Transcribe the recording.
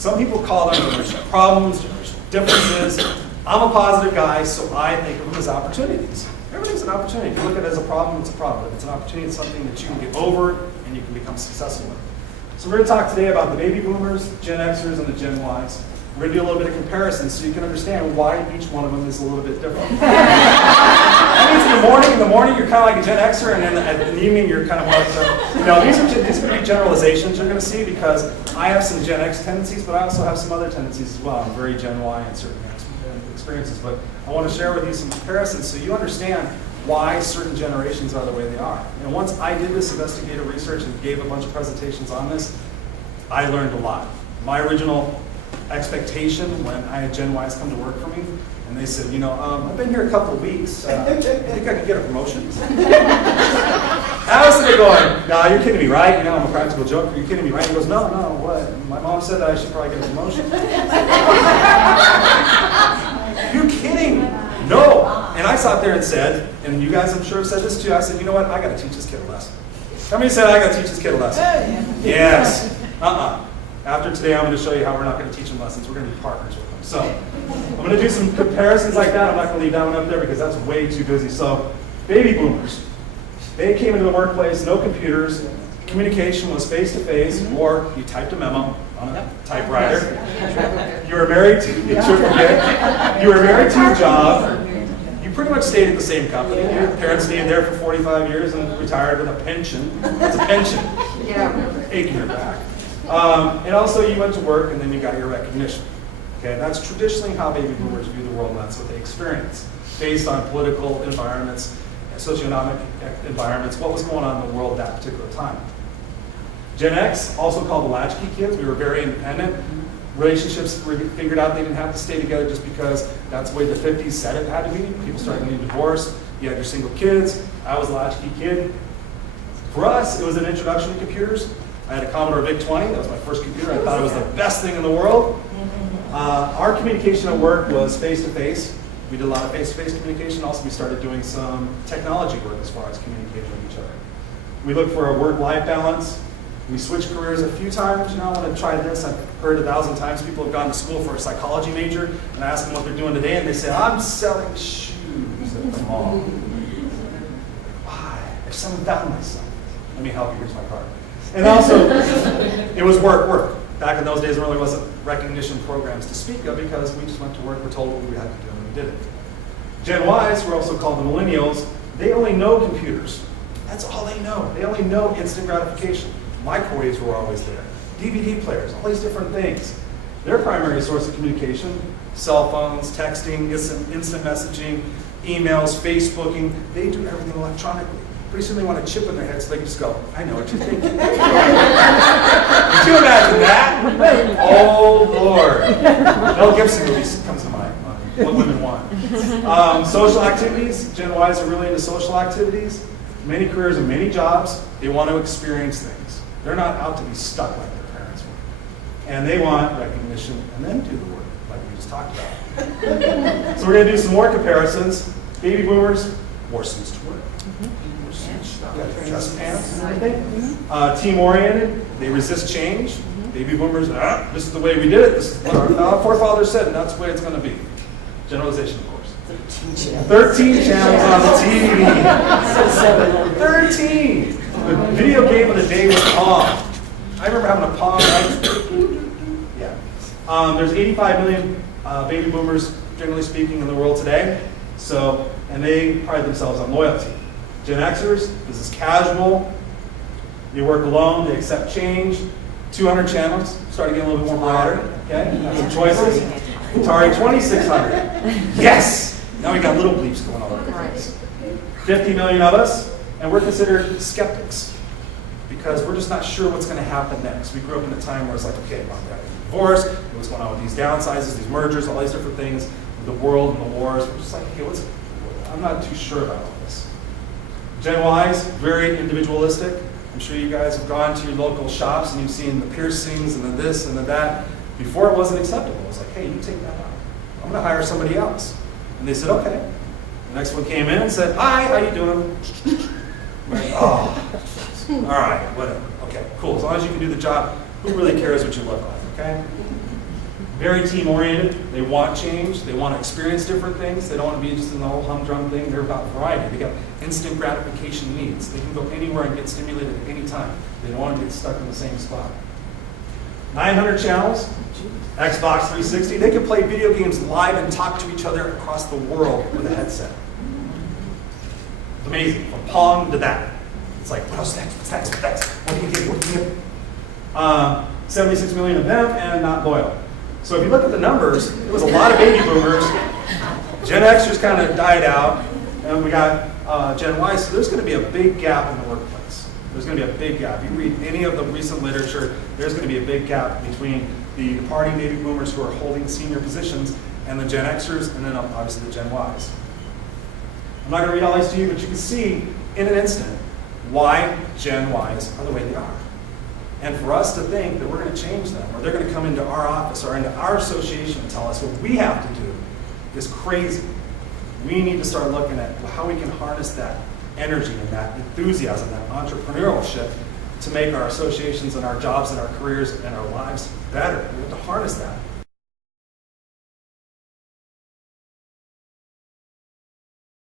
Some people call them generational problems, generational differences. I'm a positive guy, so I think of them as opportunities. Everything's an opportunity. If you look at it as a problem, it's a problem. If it's an opportunity, it's something that you can get over and you can become successful with. So we're going to talk today about the baby boomers, Gen Xers, and the Gen Ys. We're going to do a little bit of comparison so you can understand why each one of them is a little bit different. That means in the morning you're kind of like a Gen Xer, and then in the evening you're kind of more like these are going to be generalizations you're going to see, because I have some Gen X tendencies, but I also have some other tendencies as well. I'm very Gen Y in certain experiences, but I want to share with you some comparisons so you understand why certain generations are the way they are. And once I did this investigative research and gave a bunch of presentations on this, I learned a lot. My original expectation when I had Gen Ys come to work for me, and they said, I've been here a couple of weeks, I think I could get a promotion? I was sitting there going, no, you're kidding me, right? I'm a practical joker, you're kidding me, right? He goes, no, what? My mom said that I should probably get a promotion. You're kidding? No. And I sat there and said, and you guys I'm sure have said this too, I said, you know what, I got to teach this kid a lesson. How many said I got to teach this kid a lesson? Yes. After today, I'm going to show you how we're not going to teach them lessons. We're going to be partners with them. So I'm going to do some comparisons like that. I'm not going to leave that one up there because that's way too busy. So baby boomers, they came into the workplace, no computers. Communication was face-to-face, or you typed a memo on a typewriter. You were married to a job. You pretty much stayed at the same company. Your parents stayed there for 45 years and retired with a pension. It's a pension. Aching your back. And also you went to work and then you got your recognition. Okay, that's traditionally how baby boomers view the world, and that's what they experience, based on political environments, socioeconomic environments, what was going on in the world at that particular time. Gen X, also called the latchkey kids, we were very independent. Relationships were figured out they didn't have to stay together just because that's the way the 50s said it had to be. People started getting divorced, you had your single kids. I was a latchkey kid. For us, it was an introduction to computers. I had a Commodore VIC-20, that was my first computer. I thought it was the best thing in the world. Our communication at work was face-to-face. We did a lot of face-to-face communication. Also, we started doing some technology work as far as communicating with each other. We looked for a work-life balance. We switched careers a few times. I want to try this. I've heard 1,000 times people have gone to school for a psychology major, and I ask them what they're doing today, and they say, I'm selling shoes at the mall. Why? There's something about myself. Let me help you. Here's my card. And also, it was work. Back in those days, there really wasn't recognition programs to speak of because we just went to work, we're told what we had to do, and we did it. Gen Ys, we're also called the millennials, they only know computers. That's all they know. They only know instant gratification. Microwaves were always there. DVD players, all these different things. Their primary source of communication, cell phones, texting, instant messaging, emails, Facebooking, they do everything electronically. Pretty soon they want a chip in their head so they can just go, I know what you're thinking. Could you imagine that? Oh, Lord. Mel Gibson movie comes to mind. What women want. Social activities. Gen Ys are really into social activities. Many careers and many jobs. They want to experience things. They're not out to be stuck like their parents were. And they want recognition and then do the work, like we just talked about. So we're going to do some more comparisons. Baby boomers wore suits to work. Dress pants and everything. Team-oriented, they resist change. Baby boomers, this is the way we did it. This is what our forefathers said, and that's the way it's going to be. Generalization, of course. 13 channels on the TV. 13! The video game of the day was Pong. I remember having a Pong. Yeah. There's 85 million baby boomers, generally speaking, in the world today. So, and they pride themselves on loyalty. Gen Xers, this is casual. They work alone, they accept change. 200 channels, starting to get a little bit more broader. Okay, got some choices. Atari 2600. Yes! Now we got little bleeps going all over the place. 50 million of us, and we're considered skeptics because we're just not sure what's going to happen next. We grew up in a time where it's like, okay, mom, dad, divorce, what's going on with these downsizes, these mergers, all these different things, with the world and the wars. We're just like, okay, I'm not too sure about all this. Gen Ys, very individualistic. I'm sure you guys have gone to your local shops and you've seen the piercings and the this and the that. Before it wasn't acceptable. It was like, hey, you take that out. I'm going to hire somebody else. And they said, okay. The next one came in and said, hi, how you doing? Like, oh, all right, whatever. Okay, cool. As long as you can do the job, who really cares what you look like, okay? Very team-oriented. They want change. They want to experience different things. They don't want to be just in the whole humdrum thing. They're about variety. They got instant gratification needs. They can go anywhere and get stimulated at any time. They don't want to get stuck in the same spot. 900 channels, Xbox 360. They can play video games live and talk to each other across the world with a headset. It's amazing. From Pong to that. It's like, what's next? What's next? What's next? What do you get? What do you get? 76 million of them and not loyal. So if you look at the numbers, it was a lot of baby boomers. Gen Xers kind of died out, and we got Gen Y. So there's going to be a big gap in the workplace. There's going to be a big gap. You read any of the recent literature, there's going to be a big gap between the departing baby boomers who are holding senior positions and the Gen Xers, and then obviously the Gen Ys. I'm not going to read all these to you, but you can see in an instant why Gen Ys are the way they are. And for us to think that we're going to change them, or they're going to come into our office or into our association and tell us what we have to do is crazy. We need to start looking at how we can harness that energy and that enthusiasm, that entrepreneurship to make our associations and our jobs and our careers and our lives better. We have to harness that.